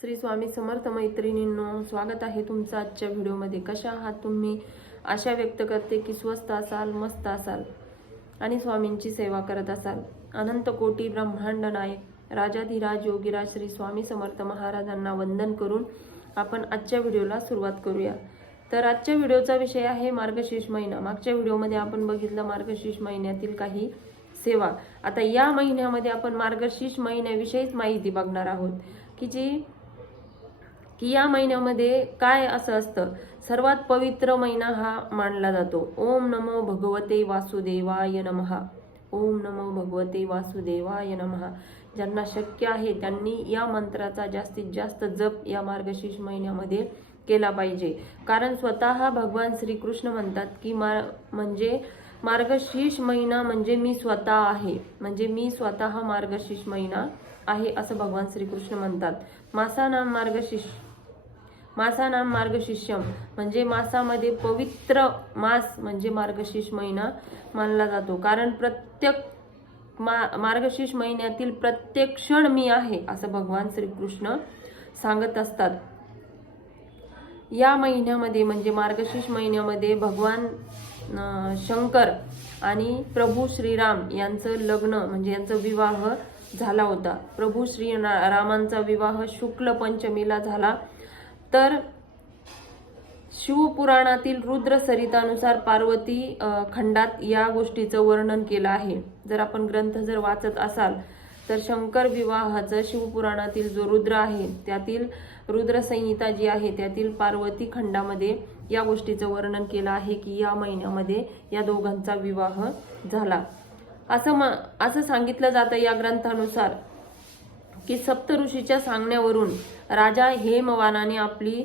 श्री स्वामी समर्थ मैत्रिणींनो स्वागत आहे तुमचं आजच्या व्हिडिओमध्ये. कशा आहात तुम्ही? आशा व्यक्त करते की स्वस्त असाल मस्त असाल आणि स्वामींची सेवा करत असाल. अनंत कोटी ब्रह्मांड नायक राजाधिराज योगीराज श्री स्वामी समर्थ महाराजांना वंदन करून आपण आजच्या व्हिडिओला सुरुवात करूया. तर आजच्या व्हिडिओचा विषय आहे मार्गशीर्ष महिना. मागच्या व्हिडिओमध्ये आपण बघितलं मार्गशीर्ष महिन्यातील काही सेवा. आता या महिन्यामध्ये आपण मार्गशीर्ष महिन्याविषयीच माहिती बघणार आहोत की जी की या महिन्यामध्ये काय असं असतं? सर्वात पवित्र महिना हा मानला जातो. ओम नमो भगवते वासुदेवाय नमहा ओम नमो भगवते वासुदेवाय नमहा ज्यांना शक्य आहे त्यांनी या मंत्राचा जास्तीत जास्त जप या मार्गशीर्ष महिन्यामध्ये केला पाहिजे. कारण स्वतः भगवान श्रीकृष्ण म्हणतात की मा म्हणजे मार्गशीर्ष महिना म्हणजे मी स्वतः आहे. म्हणजे मी स्वतः मार्गशीर्ष महिना आहे असं भगवान श्रीकृष्ण म्हणतात. मासा नाम मार्गशीर्ष मासा नाम मार्गशीर्षम म्हणजे मासामध्ये पवित्र मास म्हणजे मार्गशीर्ष महिना मानला जातो. कारण प्रत्येक मा मार्गशीर्ष महिन्यातील प्रत्येक क्षण मी आहे असं भगवान श्रीकृष्ण सांगत असतात. या महिन्यामध्ये म्हणजे मार्गशीर्ष महिन्यामध्ये भगवान शंकर आणि प्रभू श्रीराम यांचं लग्न म्हणजे यांचा विवाह झाला होता. प्रभू श्री रामांचा विवाह शुक्ल पंचमीला झाला. तर शिवपुराणातील रुद्र सरितानुसार पार्वती खंडात या गोष्टीचं वर्णन केलं आहे. जर आपण ग्रंथ जर वाचत असाल तर शंकर विवाहाचं शिवपुराणातील जो रुद्र आहे त्यातील रुद्रसंहिता जी आहे त्यातील पार्वती खंडामध्ये या गोष्टीचं वर्णन केलं आहे की या महिन्यामध्ये या दोघांचा विवाह झाला. असं म असं सांगितलं जातं या ग्रंथानुसार. की सप्तऋषीच्या सांगण्यावरून राजा हेमवानाने आपली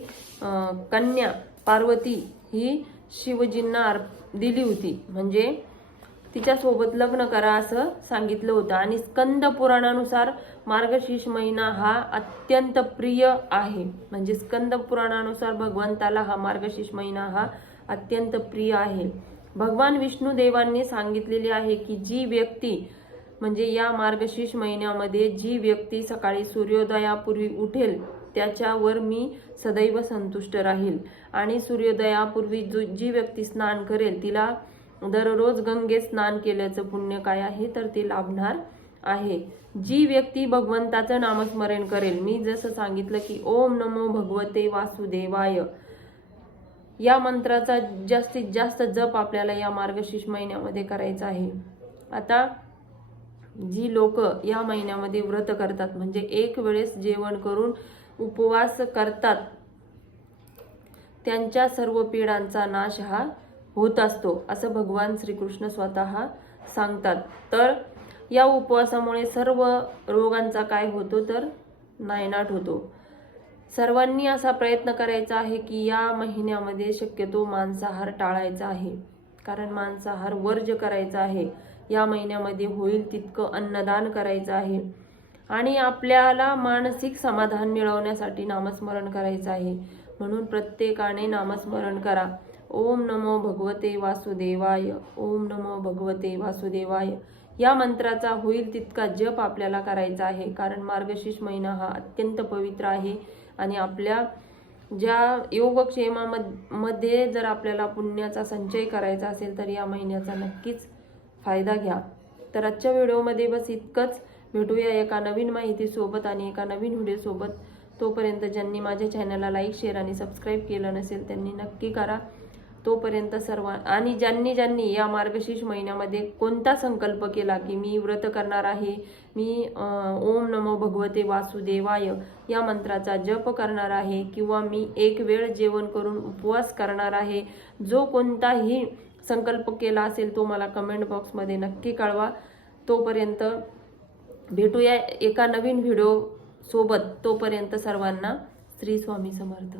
कन्या पार्वती ही शिवजींना अर्प- दिली होती. म्हणजे तिच्यासोबत लग्न करा असं सांगितलं होतं. आणि स्कंद पुराणानुसार मार्गशीर्ष महिना हा अत्यंत प्रिय आहे. म्हणजे स्कंद पुराणानुसार भगवंताला हा मार्गशीर्ष महिना हा अत्यंत प्रिय आहे. भगवान विष्णू देवांनी सांगितलेले आहे की जी व्यक्ती म्हणजे या मार्गशीर्ष महिन्यामध्ये जी व्यक्ती सकाळी सूर्योदयापूर्वी उठेल त्याच्यावर मी सदैव संतुष्ट राहील. आणि सूर्योदयापूर्वी जो जी व्यक्ती स्नान करेल तिला दररोज गंगेत स्नान केल्याचं पुण्य काय आहे? तर ते लाभणार आहे. जी व्यक्ती भगवंताचं नामस्मरण करेल मी जसं सांगितलं की ओम नमो भगवते वासुदेवाय. या मंत्राचा जास्तीत जास्त जप आपल्याला या मार्गशीर्ष महिन्यामध्ये करायचा आहे. आता जी लोक या महिन्यामध्ये व्रत करतात म्हणजे एक वेळेस जेवण करून उपवास करतात त्यांच्या सर्व पीडांचा नाश हा होत असतो असं भगवान श्रीकृष्ण स्वतः सांगतात. तर या उपवासामुळे सर्व रोगांचा काय होतो तर नायनाट होतो. सर्वांनी असा प्रयत्न करायचा आहे की या महिन्यामध्ये शक्यतो मांसाहार टाळायचा आहे कारण मांसाहार वर्ज करायचा आहे. या महिन्यामध्ये होईल तितकं अन्नदान करायचं आहे. आणि आपल्याला मानसिक समाधान मिळवण्यासाठी नामस्मरण करायचं आहे. म्हणून प्रत्येकाने नामस्मरण करा. ओम नमो भगवते वासुदेवाय. ओम नमो भगवते वासुदेवाय. या मंत्राचा होईल तितका जप आपल्याला करायचा आहे. कारण मार्गशीर्ष महिना हा अत्यंत पवित्र आहे. आणि आपल्या ज्या योगक्षेमामध्ये जर आपल्याला पुण्याचा संचय करायचा असेल तर या महिन्याचा नक्कीच फायदा घ्या. तर आजच्या व्हिडिओमध्ये बस इतकंच. भेटूया एका नवीन माहितीसोबत आणि एका नवीन व्हिडिओसोबत. तोपर्यंत ज्यांनी माझ्या चॅनलला लाईक शेअर आणि सबस्क्राईब केलं नसेल त्यांनी नक्की करा. तोपर्यंत सर्व आणि ज्यांनी ज्यांनी या मार्गशीर्ष महिन्यामध्ये कोणता संकल्प केला की मी व्रत करणार आहे मी ओम नमो भगवते वासुदेवाय या मंत्राचा जप करणार आहे किंवा मी एक वेळ जेवण करून उपवास करणार आहे जो कोणताही संकल्प केला असेल तो मला कमेंट बॉक्समध्ये नक्की कळवा. तोपर्यंत भेटूया एका नवीन व्हिडिओ सोबत. तोपर्यंत सर्वांना श्री स्वामी समर्थ.